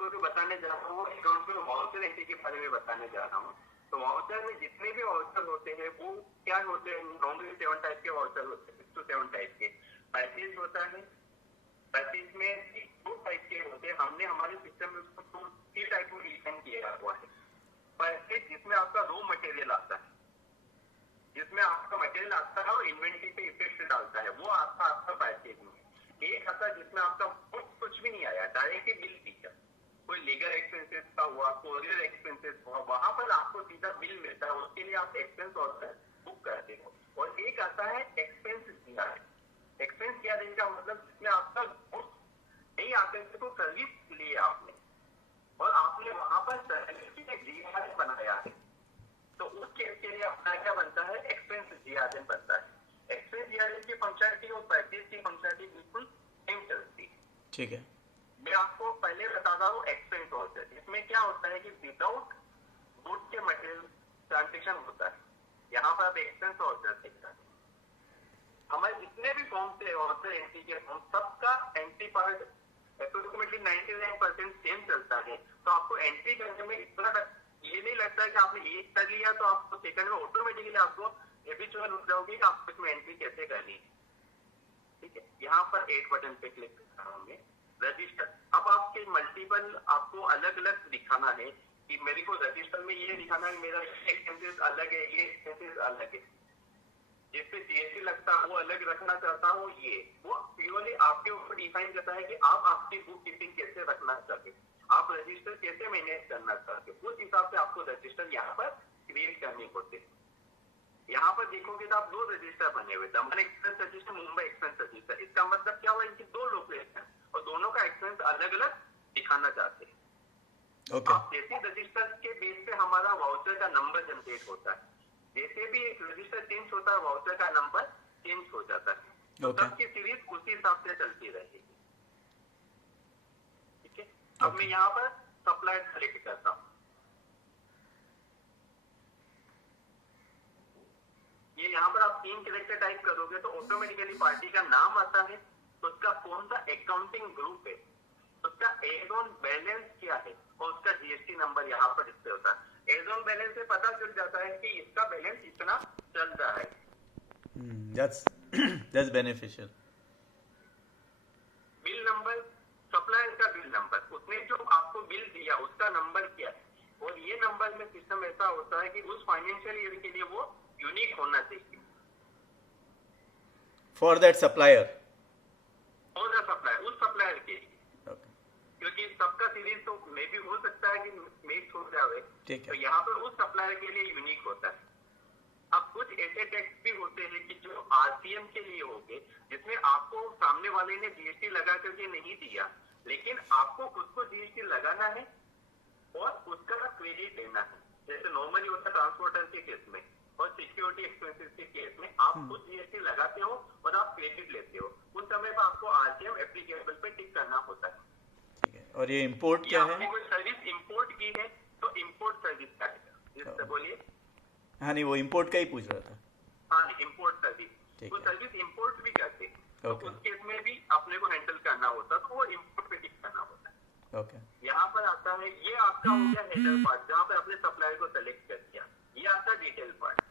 आपको जो बताने जा रहा हूँ वो अकाउंट में वाउचर एंट्री के बारे में बताने जा रहा हूँ। तो वाउचर में जितने भी वाउचर होते हैं वो क्या होते हैं, नॉर्मली 7 टाइप के वाउचर होते हैं, 6 to 7 टाइप के। परचेज होता है, परचेज में 2 टाइप के होते हैं, हमने हमारे सिस्टम में उसको 3 टाइप में डिफाइन किया हुआ है। परचेज जिसमें आपका रॉ मटेरियल आता है, जिसमें आपका मटेरियल आता है और इन्वेंट्री पे इफेक्ट डालता है, वो आपका परचेज में। एक आता है जिसमें आपका कुछ भी नहीं आया, डायरेक्टली बिल दिया, कोई लीगल एक्सपेंसेस का हुआ, कोरियर एक्सपेंसेस हुआ, वहां पर आपको सीधा बिल मिलता है, उसके लिए आप एक्सपेंस ऑर्डर बुक करते हो। और एक आता है एक्सपेंस जीआरएन। एक्सपेंस जीआरएन का मतलब जिसमें आपका नहीं आते तो सर्विस ली आपने और आपने वहां पर सर्विस के लिए जीआरएन बनाया है, तो उस केस के लिए अपना क्या बनता है, एक्सपेंस जीआरएन बनता है। एक्सपेंस जीआरएन की फंक्शनलिटी और परचेज की फंक्शनलिटी बिल्कुल सेम चलती है। ठीक है, मैं आपको पहले बताता हूँ एक्सपेंस ऑर्डर। इसमें क्या होता है कि विदाउट गुड के मटेरियल ट्रांजेक्शन होता है, यहाँ पर आप एक्सपेंस ऑर्डर देखता है। हमारे जितने भी फॉर्म थे ऑर्डर एंट्री के फॉर्म, सबका एंट्री पार्ट अप्रोक्सीमेटली 99% सेम चलता है। तो आपको एंट्री करने में इतना ये नहीं लगता है कि आपने एक कर लिया तो आपको सेकंड में ऑटोमेटिकली आपको हैबिचुअल हो जाओगे कि आपको इसमें एंट्री कैसे करनी है। ठीक है, यहाँ पर 8 बटन पे क्लिक करना होंगे, रजिस्टर। अब आपके मल्टीपल आपको अलग अलग दिखाना है कि मेरे को रजिस्टर में ये दिखाना है मेरा एक्सपेंसेस अलग है, ये एक्सपेंसेस अलग है, जिसपे जीएसटी लगता है वो अलग रखना चाहता हूँ, ये वो प्योरली आपके ऊपर डिफाइन करता है कि आप आपकी बुक कीपिंग कैसे रखना चाहते, आप रजिस्टर कैसे मैनेज करना चाहते हो, उस हिसाब से आपको रजिस्टर यहाँ पर क्रिएट करनी होती है। यहाँ पर देखोगे तो आप 2 रजिस्टर बने हुए, दमन express register, Mumbai express register. इसका मतलब क्या हुआ, इनकी 2 लोकेशन और दोनों का एक्सपेंस अलग अलग दिखाना चाहते हैं। ओके, आप जैसे रजिस्टर के बेस पे हमारा वाउचर का नंबर जनरेट होता है, जैसे भी एक रजिस्टर चेंज होता है वाउचर का नंबर चेंज हो जाता है। तो सबकी सीरीज उसी हिसाब से चलती रहेगी। ठीक है, अब मैं यहाँ पर सप्लायर सेलेक्ट करता हूँ। ये यहाँ पर आप 3 कैरेक्टर टाइप करोगे तो ऑटोमेटिकली पार्टी का नाम आता है, उसका कौन सा अकाउंटिंग ग्रुप है, उसका एड ऑन बैलेंस क्या है और उसका जीएसटी नंबर यहाँ पर डिस्प्ले होता है। एड ऑन बैलेंस से पता चल जाता है कि इसका बैलेंस इतना चल रहा है। that's beneficial. Bill number, supplier का बिल नंबर, उसने जो आपको बिल दिया उसका नंबर क्या है, और ये नंबर में सिस्टम ऐसा होता है कि उस फाइनेंशियल ईयर के लिए वो यूनिक होना चाहिए For that supplier. और सप्लायर, उस सप्लायर के लिए, क्योंकि सबका सीरीज तो मे भी हो सकता है कि मेच हो जाए, तो यहाँ पर उस सप्लायर के लिए यूनिक होता है। अब कुछ ऐसे टैक्स भी होते हैं कि जो आरसीएम के लिए होंगे, जिसमें आपको सामने वाले ने जीएसटी लगा करके नहीं दिया, लेकिन आपको खुद को जीएसटी लगाना है और उसका क्रेडिट देना है। जैसे नॉर्मली होता है ट्रांसपोर्टर के केस में और सिक्योरिटी एक्सपेंसेस के केस में, आप खुद जीएसटी लगाते हो और आप क्रेडिट लेते हो, उस समय पर आपको आरसीएम एप्लीकेबल पे टिक करना होता है। ठीक है, और ये इंपोर्ट क्या है? आपने कोई सर्विस इंपोर्ट की है तो इंपोर्ट सर्विस का है, बोलिए। हाँ नहीं, वो इंपोर्ट का ही पूछ रहा था। हाँ, इंपोर्ट सर्विस, वो सर्विस इंपोर्ट भी करते हैं, तो उस केस में भी अपने को हैंडल करना होता है, तो वो इंपोर्ट पे टिक करना होता है। ओके, यहाँ पर आता है, ये आपका हो गया हेडर पार्ट, जहाँ पर अपने सप्लायर को सेलेक्ट कर दिया। ये आता है डिटेल पार्ट।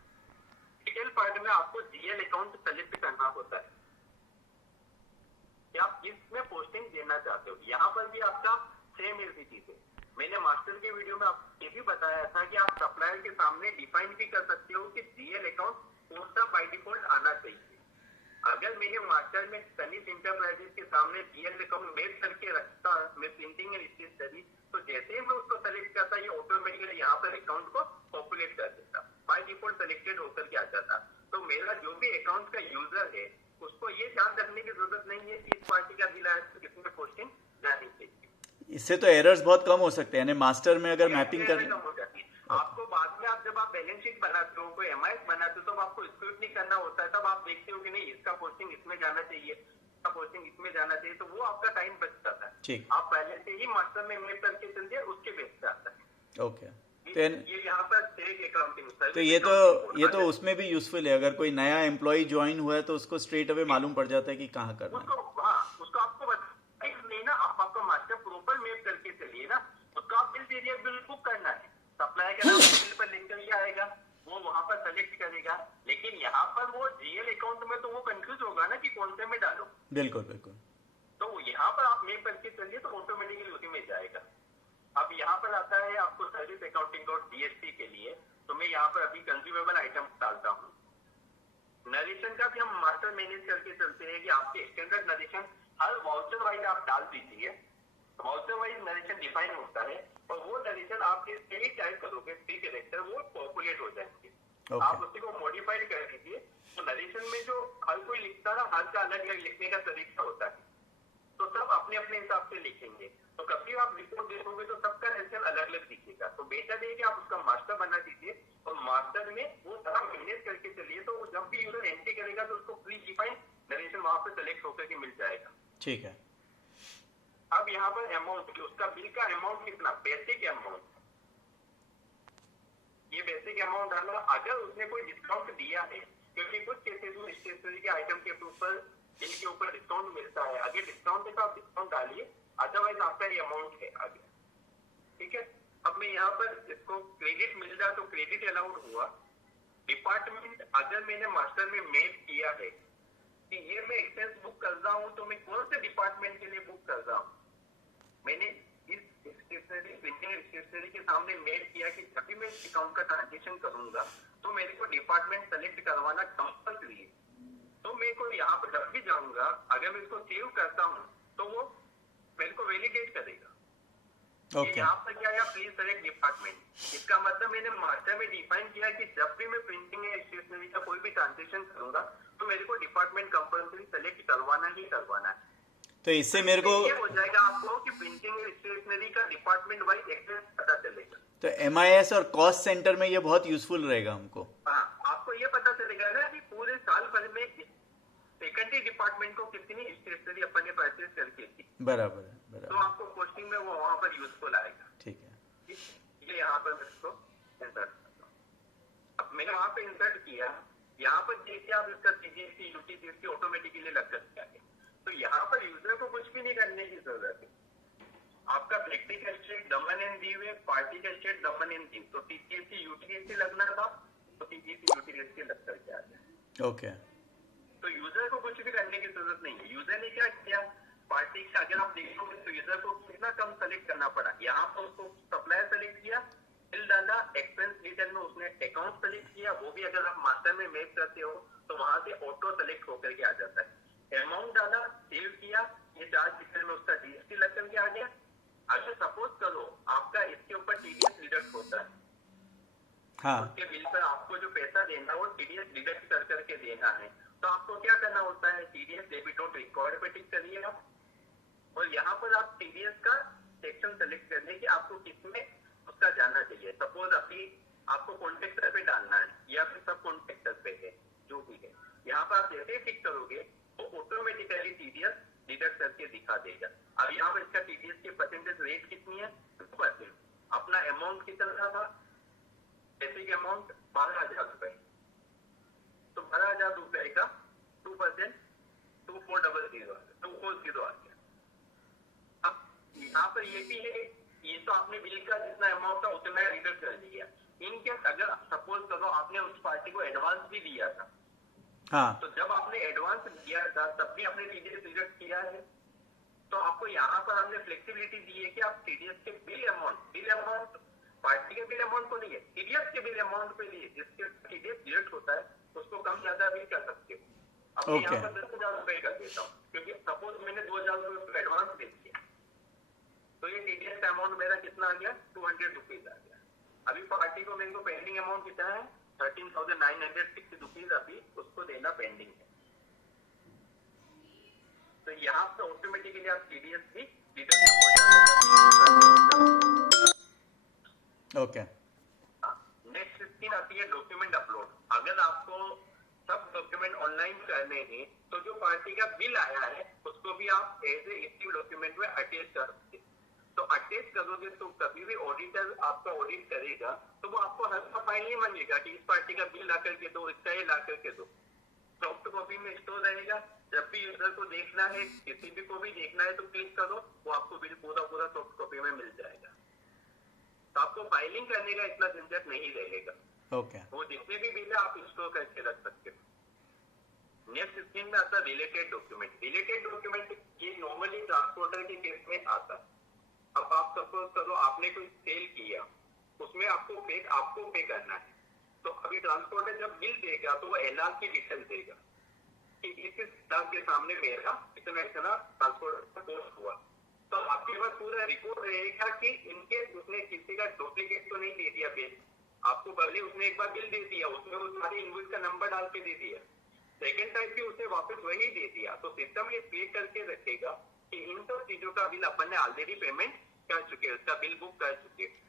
डिटेल पार्ट में आपको जीएल अकाउंट सेलेक्ट करना होता है कि आप इसमें पोस्टिंग देना चाहते हो। यहाँ पर भी आपका सेम ऐसी चीज है। मैंने मास्टर के वीडियो में आपको ये भी बताया था कि आप सप्लायर के सामने डिफाइन भी कर सकते हो कि जीएल अकाउंट कौन सा बाय डिफॉल्ट आना चाहिए। अगर मैंने मास्टर में तनिष इंटरप्राइजेस के सामने जीएल अकाउंट मेल करके रखता, मैं प्रिंटिंग एंड स्टेशनरी, तो जैसे ही मैं उसको सेलेक्ट करता, ये ऑटोमेटिकली यहाँ पर अकाउंट को पॉपुलेट कर देता, बाय डिफॉल्ट सेलेक्टेड होकर के आ जाता। तो मेरा जो भी अकाउंट का यूजर है उसको ये ध्यान रखने की जरूरत नहीं है कि इस पार्टी का बिल आया तो किसमें पोस्टिंग जानी चाहिए। इससे तो एरर्स बहुत कम हो सकते हैं, यानी मास्टर में अगर मैपिंग कर हो जाती है। आपको बाद में आप जब आप बैलेंस शीट बनाते हो, कोई एमआईएस बनाते हो, तो आपको स्क्रूटनी करना होता है, तब आप देखते हो कि नहीं इसका पोस्टिंग इसमें जाना चाहिए, इसका पोस्टिंग इसमें जाना चाहिए, तो वो आपका टाइम बच जाता है। ठीक, आप पहले से ही मास्टर में मैप करके चल दिया, उसके बेस पे आता है। ओके, ये यहाँ पर स्ट्रेट अकाउंटिंग, तो ये तो उसमें भी यूजफुल है। अगर कोई नया एम्प्लॉय ज्वाइन हुआ है तो उसको स्ट्रेट अवे मालूम पड़ जाता है कि कहाँ करना है। उसको आपको नहीं ना, आप आपका मास्टर प्रॉपर मैप करके चलिए ना, बिल्कुल बिल्कुल। तो यहाँ पर आप मेल करके चलिए तो ऑटोमेटिकली उसी में जाएगा। अब यहाँ पर आता है आपको सर्विस अकाउंटिंग और जीएसटी के लिए, तो मैं यहाँ पर अभी कंज्यूमेबल आइटम डालता हूँ। नरेशन का भी हम मास्टर मैनेज करके चलते हैं कि आपके स्टैंडर्ड नरेशन हर वाउचर वाइज आप डाल दीजिए। वाउचर वाइज नरेशन डिफाइन होता है और वो नरेशन आप यही टाइप करोगे प्री कैरेक्टर, वो पॉपुलेट हो जाएंगे। आप उसी को मॉडिफाइड कर दीजिए। तो नरेशन में जो हर कोई लिखता है, हर का अलग अलग लिखने का तरीका होता है, तो सब अपने अपने हिसाब से लिखेंगे। तो कभी आप रिपोर्ट देखोगे तो सबका नरेशन अलग अलग दिखेगा। तो बेटर है कि आप उसका मास्टर बना दीजिए और मास्टर में वो सारा मैनेज करके चलिए, तो जब भी यूजर एंट्री करेगा तो उसको प्री डिफाइंड नरेशन वहां पे सेलेक्ट होकर के मिल जाएगा। ठीक है। अब यहाँ पर अमाउंट, उसका बिल का अमाउंट कितना, बेसिक अमाउंट, ये बेसिक अमाउंट डाला। अगर उसने कोई डिस्काउंट दिया है, क्योंकि कुछ केसेस में स्टेशनरी के आइटम के ऊपर बिल के ऊपर डिस्काउंट मिलता है, अगर डिस्काउंट है तो आप डिस्काउंट डालिए, अदरवाइज आपका ये अमाउंट है आगे। ठीक है। अब मैं यहाँ पर इसको क्रेडिट मिल रहा तो क्रेडिट अलाउड हुआ। डिपार्टमेंट, अगर मैंने मास्टर में मैप किया है कि ये मैं एक्सपेंस बुक कर रहा हूँ, तो मैं कौन से डिपार्टमेंट के लिए बुक कर रहा हूँ, मैंने इस स्टेशनरी प्रिंटिंग स्टेशनरी के सामने मैप किया कि जब भी मैं इस अकाउंट का ट्रांजेक्शन करूंगा तो मेरे को डिपार्टमेंट सेलेक्ट करवाना कंपल्सरी है। तो मेरे को यहाँ पर जब भी जाऊंगा, अगर मैं इसको सेव करता हूँ तो वो मेरे को वैलिडेट करेगा। Okay. यहाँ पर क्या है, प्लीज सेलेक्ट डिपार्टमेंट। इसका मतलब मैंने मास्टर में डिफाइन किया कि जब भी मैं प्रिंटिंग या स्टेशनरी का कोई भी ट्रांजेक्शन करूंगा तो मेरे को डिपार्टमेंट कंपल्सरी सेलेक्ट करवाना ही करवाना है। तो इससे मेरे को ये हो जाएगा आपको कि प्रिंटिंग या स्टेशनरी का डिपार्टमेंट वाइज एक्सेस पता चलेगा। तो MIS और कॉस्ट सेंटर में ये बहुत यूजफुल रहेगा हमको। हाँ, आपको ये पता चलेगा ना कि पूरे साल भर में सेकेंडरी डिपार्टमेंट को कितनी स्टेशनरी अपन ने परचेज करके थी। बराबर है, तो बराबर। आपको पोस्टिंग में वो वहां पर यूजफुल आएगा। ठीक है। ये यहाँ पर मैं इसको इंसर्ट करता हूँ। अब मैंने वहां पे इंसर्ट किया, यहाँ पर देखिए आप इसका CGST UTGST ऑटोमेटिकली लग सकता है। तो यहाँ पर यूजर को कुछ भी नहीं करने की जरूरत है। आपका practical state Daman and Diu है, पार्टी का स्टेट दमन एंड दीव, तो TGST UTGST लगना था तो TGST UTGST लग करके आ गया। ओके। तो यूजर को कुछ भी करने की जरूरत नहीं है। यूजर ने क्या किया, पार्टी का अगर आप देखोगे तो यूजर को कितना कम सेलेक्ट करना पड़ा। यहाँ पर उसको सप्लायर सेलेक्ट किया, बिल डाला, एक्सपेंस डिटेल में उसने अकाउंट सेलेक्ट किया, वो भी अगर आप मास्टर में मैप करते हो तो वहां से ऑटो सेलेक्ट होकर के आ जाता है। अमाउंट डाला, सेव किया, ये चार्ज डिटेल में उसका GST लग करके आ गया। अगर सपोज करो आपका इसके ऊपर TDS डिडक्ट होता है, हाँ। उसके बिल पर आपको जो पैसा देना है वो TDS डिडक्ट कर करके देना है, तो आपको क्या करना होता है, TDS डेबिट नोट रिक्वायर्ड पे टिक करिए आप, और यहाँ पर आप TDS का सेक्शन सेलेक्ट कर लें कि आपको किसमें उसका जाना चाहिए। सपोज अभी आपको कॉन्ट्रैक्टर पे डालना है या फिर सब कॉन्ट्रैक्टर पे है, जो भी है, यहाँ पर आप जैसे ही टिक करोगे तो ऑटोमेटिकली TDS डिडक्ट करके दिखा देगा। अब यहाँ पर इसका TDS की परसेंटेज रेट कितनी है, 2%। अपना अमाउंट कितना था, बेसिक अमाउंट 12,000 रुपए, तो 12,000 रुपए का 2% 2400 आ गया। अब यहाँ पर ये भी है, ये तो आपने बिल का जितना अमाउंट था उतना रिडक्ट कर दिया। इनकेस अगर सपोज करो आपने उस पार्टी को एडवांस भी दिया था, हाँ। तो जब आपने एडवांस दिया था तब भी आपने TDS डिडक्ट किया है, तो आपको यहाँ पर हमने फ्लेक्सिबिलिटी दी है कि आप TDS के बिल अमाउंट पार्टी के बिल अमाउंट को नहीं है, TDS के बिल अमाउंट पे लिए जिसके TDS डिडक्ट होता है उसको कम ज्यादा भी कर सकते हो। अब मैं यहाँ पर 10,000 रुपए कर देता हूँ, क्योंकि सपोज मैंने 2,000 रुपए एडवांस दे दिया, तो ये TDS का अमाउंट मेरा कितना आ गया, 200 रुपीज आ गया। अभी पार्टी को मेरे को पेंडिंग अमाउंट कितना है, 13,960 रुपीज अभी उसको देना पेंडिंग है। तो यहाँ पे ऑटोमेटिकली आप TDS भी डिडक्ट हो जाएगा। ओके। नेक्स्ट स्क्रीन आती है डॉक्यूमेंट अपलोड। अगर आपको सब डॉक्यूमेंट ऑनलाइन करने हैं तो जो पार्टी का बिल आया है उसको भी आप एज ए इश्यू डॉक्यूमेंट में अटैच कर सकते हैं। तो अटैच करोगे तो कभी भी ऑडिटर आपका ऑडिट करेगा तो वो आपको हर फाइल नहीं मांगेगा कि इस पार्टी का बिल ला करके दो, इसका ये ला करके दो। सॉफ्ट कॉपी में स्टोर रहेगा, जब भी यूजर को देखना है, किसी भी को भी देखना है तो क्लिक करो, वो आपको बिल पूरा सॉफ्ट कॉपी में मिल जाएगा। तो आपको फाइलिंग करने का इतना झंझट नहीं रहेगा। ओके। वो जितने भी बिल है आप स्टोर करके रख सकते हो। नेक्स्ट स्क्रीन में आता है रिलेटेड डॉक्यूमेंट। रिलेटेड डॉक्यूमेंट ये नॉर्मली ट्रांसपोर्टर के केस में आता है। अब आप सपोज करो आपने कोई सेल किया, उसमें आपको पे करना है, तो अभी ट्रांसपोर्टर जब बिल देगा तो वो एलआर की डिटेल देगा कि इस एलआर के सामने मेरा इतना इतना ट्रांसपोर्ट का कॉस्ट हुआ। तो आपके पास पूरा रिकॉर्ड रहेगा कि इनके उसने किसी का डुप्लीकेट तो नहीं दे दिया बिल, आपको पहले उसने एक बार बिल दे दिया, उसमें वो सारी इनवॉइस का नंबर डाल के दे दिया, सेकेंड टाइम भी उसने वापस वही दे दिया, तो सिस्टम ये पे करके रखेगा कि इन सब चीजों का बिल अपन ने ऑलरेडी पेमेंट कर चुके हैं, उसका बिल बुक कर चुके हैं।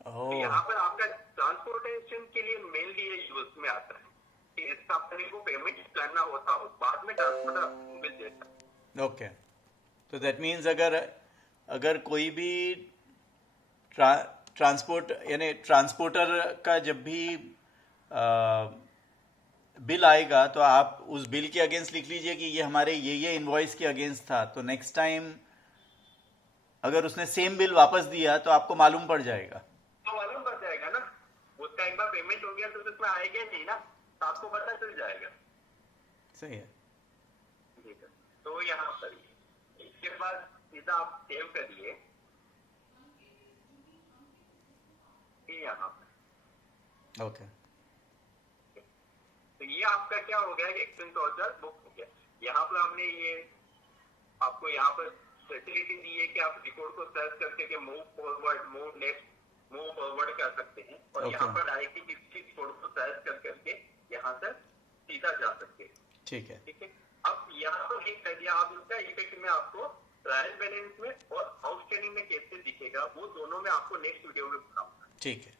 तो यहाँ पर आपका ट्रांसपोर्टेशन के लिए मेनली ये यूज में आता है कि इसका अपने को पेमेंट करना होता है, बाद में ट्रांसपोर्टर बिल देता है। ओके, तो दैट मीन्स अगर कोई भी ट्रांसपोर्ट यानी ट्रांसपोर्टर का जब भी बिल आएगा तो आप उस बिल के अगेंस्ट लिख लीजिए कि ये हमारे ये इनवॉइस के अगेंस्ट था, तो नेक्स्ट टाइम अगर उसने सेम बिल वापस दिया तो आपको मालूम पड़ जाएगा। तो मालूम पड़ जाएगा ना, उसका एक बार पेमेंट हो गया तो उसमें आएगा नहीं ना, तो आपको पता चल जाएगा। सही है। ठीक है, तो यहाँ पर इसके बाद सीधा आप सेव करिए यहाँ पर। ओके, तो ये आपका क्या हो गया कि एक्सपेंस वाउचर बुक हो गया। यहाँ पर हमने ये आपको यहाँ पर फैसिलिटी दी है कि आप रिकॉर्ड को सर्च करके move forward, move left, move forward कर सकते हैं, और यहाँ पर डायरेक्टली किसी कोड को सर्च करके यहाँ से सीधा जा सकते हैं। ठीक है, ठीक है। अब यहाँ पर एक कर दिया, आप इसका इफेक्ट में आपको ट्रायल बैलेंस में और आउटस्टैंडिंग में कैसे दिखेगा वो दोनों में आपको नेक्स्ट वीडियो में बताऊंगा। ठीक है।